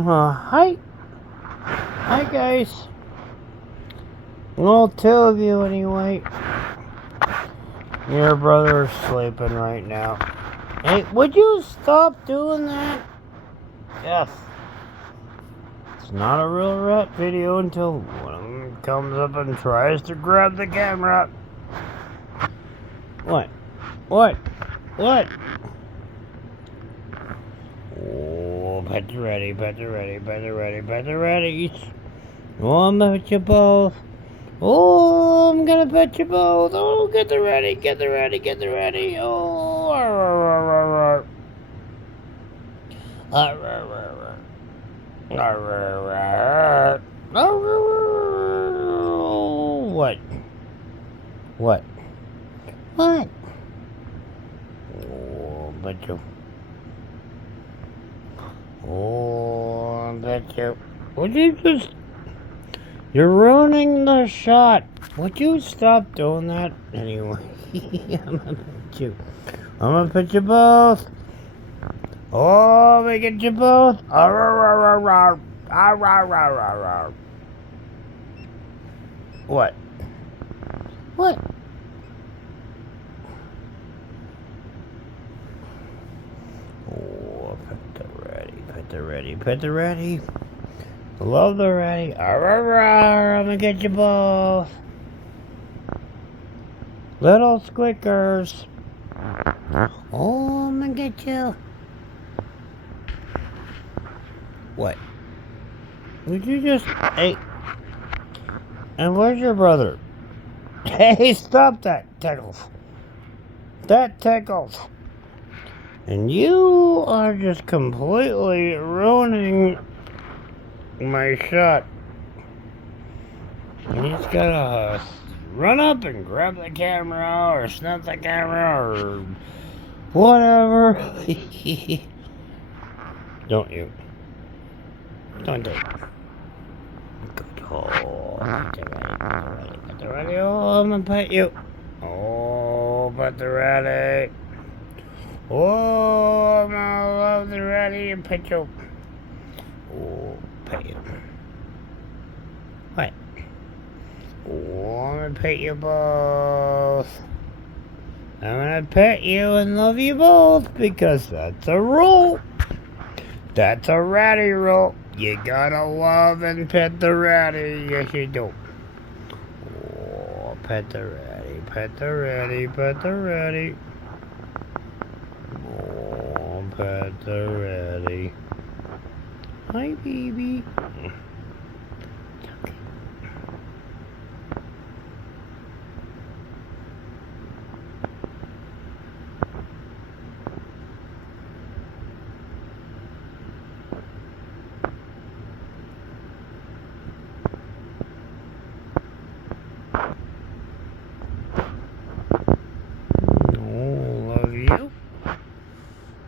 Hi. Hi, guys. Well, two of you anyway. Your brother's sleeping right now. Hey, would you stop doing that? Yes. It's not a real rat video until one of them comes up and tries to grab the camera. What? What? What? Oh, pet the ready, pet the ready, pet the ready, pet the ready. Oh, I'm gonna pet you both. Oh, I'm gonna pet you both. Oh, get the ready, get the ready, get the ready. Oh, what? What? What? Oh, bet you. Oh, bet you. Would you just... You're ruining the shot. Would you stop doing that? Anyway, I'm gonna pet you. I'm gonna pet you both. Oh, we get you both. What? What? Oh, pet the ready, pet the ready, pet the ready. Love the ready. I'm gonna get you both. Little squeakers. Oh, I'm gonna get you. What? Would you just... Hey. And where's your brother? Hey, stop that. Tickles. That tickles. And you are just completely ruining my shot. He's gotta run up and grab the camera or snap the camera or whatever. Don't you? Don't do it. Good. Oh, get ready, get the ready. Oh, I'm gonna pet you. Oh, pet the ready. Oh, I'm gonna love the ready and pet you. Oh, pet you. What? Oh, I'm gonna pet you both. I'm gonna pet you and love you both because that's a rule. That's a ratty rule. You gotta love and pet the ratty. Yes, you do. Oh, pet the ratty, pet the ratty, pet the ratty. Oh, pet the ratty. Hi, baby.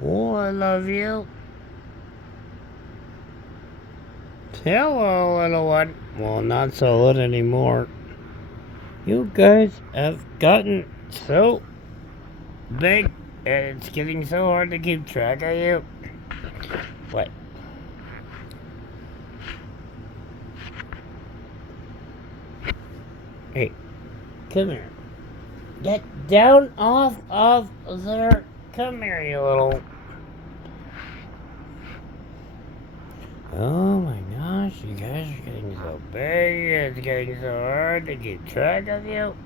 Oh, I love you. Hello, little one. Well, not so little anymore. You guys have gotten so big, and it's getting so hard to keep track of you. What? Hey, come here. Get down off of there. Come here, you little... Oh my gosh, you guys are getting so big, it's getting so hard to keep track of you.